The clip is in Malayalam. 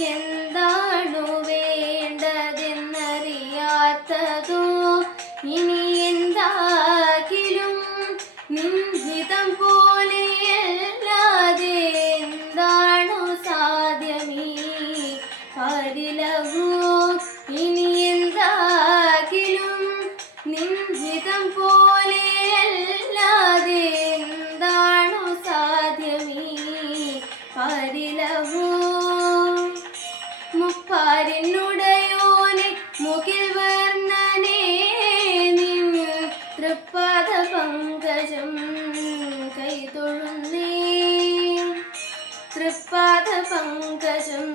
എനിക്കെന്താണു വേണ്ടതെന്നറിയാത്തതോ ഇനി എന്താകിലും നിൻഹിതം പോലെയല്ലാതെ എന്താണു സാധ്യമീ പാരിലഹോ ഇനി എന്താകിലും നിൻഹിതം പോലെയല്ലാതെ എന്താണു സാധ്യമീ പാരിലഹോ മുപ്പാരിനുടയോനെ മുകിൽ വർണ്ണനേ നിൻ തൃപ്പാദ പങ്കജം കൈതൊഴുന്നേ തൃപ്പാദ പങ്കജം